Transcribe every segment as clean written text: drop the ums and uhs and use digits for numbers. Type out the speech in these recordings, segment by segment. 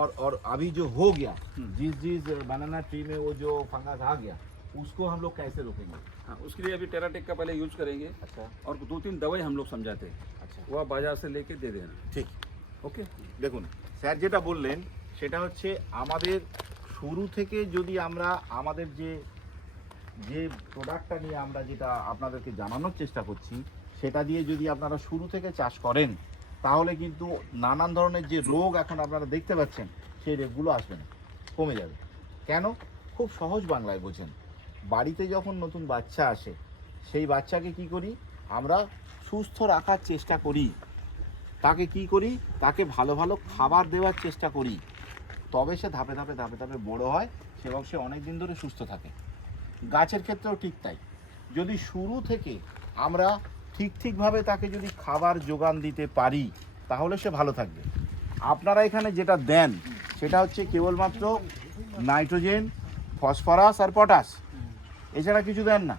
और अभी जो हो गया, जिस बनाना ट्री में वो जो फंगस आ गया, उसको हम लोग कैसे रोकेंगे? हाँ, उसके लिए अभी टेराटेक का पहले यूज करेंगे। अच्छा, और 2-3 दवाई हम लोग समझाते हैं। अच्छा, वो आप बाजार से लेके दे देना। ঠিক। ওকে, দেখুন স্যার যেটা বললেন সেটা হচ্ছে আমাদের শুরু থেকে যদি আমরা আমাদের যে প্রোডাক্টটা নিয়ে আমরা যেটা আপনাদেরকে জানানোর চেষ্টা করছি সেটা দিয়ে যদি আপনারা শুরু থেকে চাষ করেন তাহলে কিন্তু নানান ধরনের যে রোগ এখন আপনারা দেখতে পাচ্ছেন সেই রোগগুলো আসবে না, কমে যাবে। কেন? খুব সহজ বাংলায় বোঝেন। বাড়িতে যখন নতুন বাচ্চা আসে সেই বাচ্চাকে কি করি আমরা? সুস্থ রাখার চেষ্টা করি। তাকে কি করি? তাকে ভালো ভালো খাবার দেওয়ার চেষ্টা করি, তবে সে ধাপে ধাপে ধাপে ধাপে বড় হয় এবং সে অনেক দিন ধরে সুস্থ থাকে। গাছের ক্ষেত্রেও ঠিক তাই। যদি শুরু থেকে আমরা ঠিকভাবে তাকে যদি খাবার যোগান দিতে পারি তাহলে সে ভালো থাকবে। আপনারা এখানে যেটা দেন সেটা হচ্ছে কেবলমাত্র নাইট্রোজেন, ফসফরাস আর পটাশ, এছাড়া কিছু দেন না,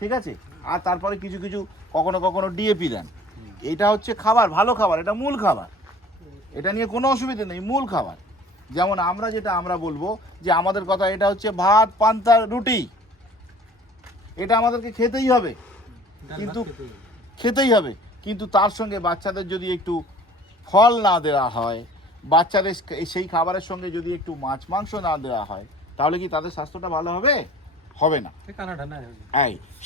ঠিক আছে? আর তারপরে কিছু কিছু কখনো কখনো ডিএপি দেন। এটা হচ্ছে খাবার, ভালো খাবার, এটা মূল খাবার, এটা নিয়ে কোনো অসুবিধা নেই, মূল খাবার। যেমন আমরা বলবো যে আমাদের কথা এটা হচ্ছে ভাত, পান্তা, রুটি, এটা আমাদেরকে খেতেই হবে, কিন্তু তার সঙ্গে বাচ্চাদের যদি একটু ফল না দেওয়া হয়, বাচ্চাদের সেই খাবারের সঙ্গে যদি একটু মাছ মাংস না দেওয়া হয় তাহলে কি তাদের স্বাস্থ্যটা ভালো হবে? হবে না।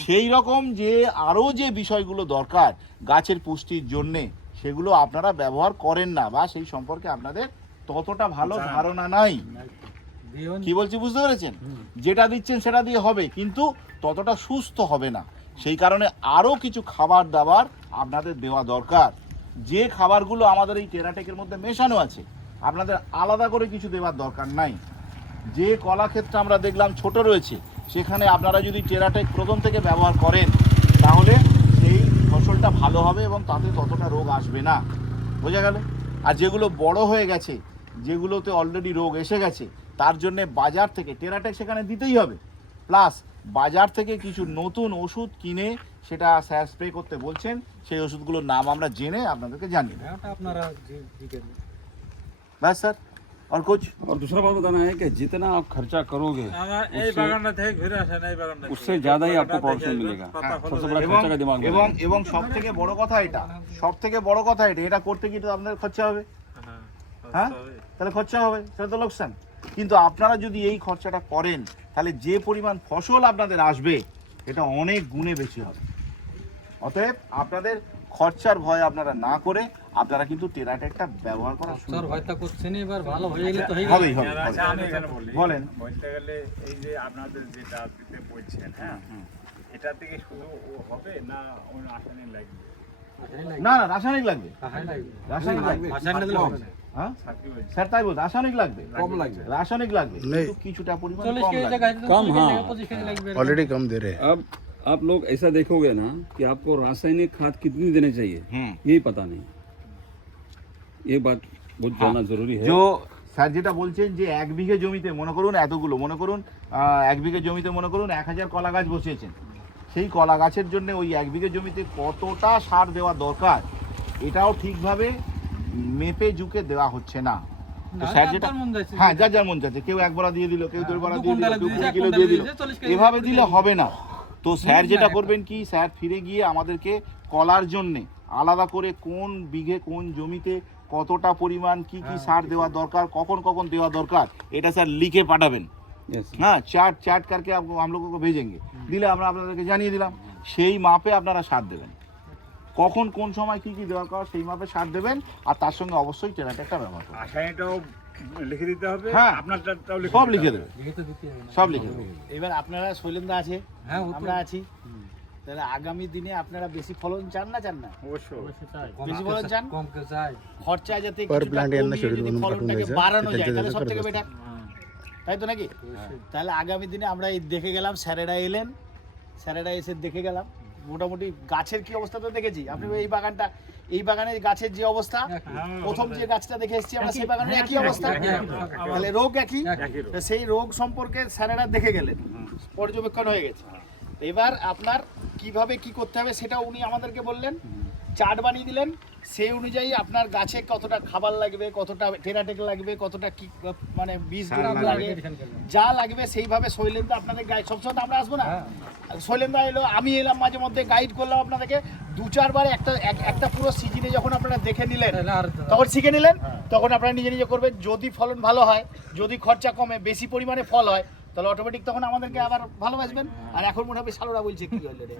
সেই রকম যে আরও যে বিষয়গুলো দরকার গাছের পুষ্টির জন্যে সেগুলো আপনারা ব্যবহার করেন না বা সেই সম্পর্কে আপনাদের ততটা ভালো ধারণা নাই। কি বলছি বুঝতে পেরেছেন? যেটা দিচ্ছেন সেটা দিয়ে হবে কিন্তু ততটা সুস্থ হবে না। সেই কারণে আরও কিছু খাবার দাবার আপনাদের দেওয়া দরকার। যে খাবারগুলো আমাদের এই টেরাটেকের মধ্যে মেশানো আছে আপনাদের আলাদা করে কিছু দেওয়ার দরকার নাই। যে কলা ক্ষেত্রে আমরা দেখলাম ছোট রয়েছে সেখানে আপনারা যদি টেরাটেক প্রথম থেকে ব্যবহার করেন তাহলে সেই ফসলটা ভালো হবে এবং তাতে ততটা রোগ আসবে না। বোঝা গেল? আর যেগুলো বড় হয়ে গেছে, যেগুলোতে অলরেডি রোগ এসে গেছে, তার জন্য বাজার থেকে টেরাটেক সেখানে দিতেই হবে, প্লাস বাজার থেকে কিছু নতুন ওষুধ কিনে সেটা স্যার স্প্রে করতে বলছেন, সেই ওষুধগুলোর নাম আমরা জেনে আপনাদেরকে জানিয়ে দেব। बस सर, और कुछ? और दूसरा बात बताना है कि जितना आप खर्चा करोगे उससे ज़्यादा ही आपको प्रोडक्शन मिलेगा। सबसे बड़ा खर्चा का दिमाग में এবং সবথেকে বড় কথা এটা করতে গিয়ে তো আপনাদের খরচা হবে। হ্যাঁ, তাহলে খরচা হবে, সেটা তো লোকসান। কিন্তু আপনারা যদি এই খরচাটা করেন তাহলে যে পরিমাণ ফসল আপনাদের আসবে এটা অনেক গুণে বেশি হবে। অতএব আপনাদের খরচার ভয় আপনারা না করে আপনারা কিন্তু টেরাটেকটা ব্যবহার করা শুরু করুন। ভয়টা করছেন, এবার ভালো হয়ে গেলে তো হবেই। বলেন। বলতে গেলে এই যে আপনাদের যেটা দিতে বলছেন, হ্যাঁ, এটা থেকে শুধু হবে না অন্য রাসায়নিক লাগবে? না না, রাসায়নিক লাগবে, রাসায়নিক লাগবে। হ্যাঁ স্যার, তাই বলতে রাসায়নিক লাগবে, कम लगेगा। রাসায়নিক লাগবে কিন্তু কিছুটা পরিমাণ কম লাগবে। कम, हाँ, ऑलरेडी कम दे रहे हैं। अब आप लोग ऐसा देखोगे ना कि आपको रासायनिक खाद कितनी देनी चाहिए यही पता नहीं। ये बात बहुत जानना जरूरी है। जो স্যার যেটা বলছেন যে 1 বিঘে জমিতে মনে করুন এতগুলো, মনে করুন 1 বিঘে জমিতে মনে করুন 1000 কলা গাছ বসিয়েছেন, সেই কলা গাছের জন্য ওই 1 বিঘে জমিতে কতটা সার দেওয়া দরকার এটাও ঠিকভাবে মেপে ঝুঁকে দেওয়া হচ্ছে না। তো স্যার যেটা, হ্যাঁ, যার মন চাচ্ছে, কেউ 1 বড়া দিয়ে দিল, কেউ 2 বড়া দিয়ে দিল, কেউ 2 কিলো দিয়ে দিল, এভাবে দিলে হবে না। তো স্যার যেটা করবেন কি, স্যার ফিরে গিয়ে আমাদেরকে কলার জন্যে আলাদা করে কোন বিঘে কোন জমিতে কতটা পরিমাণ কি কি সার দেওয়া দরকার, কখন কখন দেওয়া দরকার, এটা স্যার লিখে পাঠাবেন। হ্যাঁ, চার্ট करके आपको हम लोगों को भेजेंगे, দিলে আমরা আপনাদেরকে জানিয়ে দিলাম। সেই মাপে আপনারা সার দেবেন, কখন কোন সময় কি কি দেওয়া করা সেই মাপে সার দেবেন। আর তার সঙ্গে অবশ্যই টেরাটেকটা ব্যবহার করবেন। রাসায়নিকটাও লিখে দিতে হবে, হ্যাঁ, আপনারটাও সব লিখে দেবে, সব লিখে দেবে। এবার আপনারা শৈলেন্দা আছে, হ্যাঁ আমরা আছি, তাহলে আগামী দিনে আপনারা বেশি ফলন চান না চান না? অবশ্যই বেশি ফলন চান, কম চাই, খরচা যাতে पर কিছুটা प्लांट কমিয়ে यांना शेड्यूल যদি बनवून पाठवून ফলনটাকে द्यायचं, বাড়ানো যায় त्याच्या তাহলে त्याच्या সব থেকে करत বেটার, তাই তো নাকি? তাহলে আগামী দিনে আমরা এই দেখে গেলাম, স্যারেরা এলেন, স্যারেরা এসে দেখে গেলাম মোটামুটি গাছের কি অবস্থা তো দেখেছি। আপনি এই বাগানের গাছের যে অবস্থা, প্রথম যে গাছটা দেখে এসেছি আমরা সেই বাগানের একই অবস্থা, তাহলে রোগ একই, সেই রোগ সম্পর্কে স্যারেরা দেখে গেলেন, পর্যবেক্ষণ হয়ে গেছে। এবার আপনার কিভাবে কি করতে হবে সেটা উনি আমাদেরকে বললেন। চার্ট বানিয়ে দিলেন, সেই অনুযায়ী আপনার গাছে কতটা খাবার লাগবে, কতটা টেরাটেক লাগবে, কতটা কি মানে বীজ লাগবে, যা লাগবে সেইভাবে শৈলেন্দা আপনাদের গাইড, সবসময় তো আমরা আসবো না, শৈলেন্দা এলো, আমি এলাম, মাঝে মধ্যে গাইড করলাম আপনাদেরকে, 2-4 বার একটা পুরো সিজনে যখন আপনারা দেখে নিলেন তখন শিখে নিলেন, তখন আপনারা নিজে নিজে করবেন। যদি ফলন ভালো হয়, যদি খরচা কমে, বেশি পরিমাণে ফল হয়, তাহলে অটোমেটিক তখন আমাদেরকে আবার ভালোবাসবেন। আর এখন মনে হবে সালোরা বলছে কি হলো রে।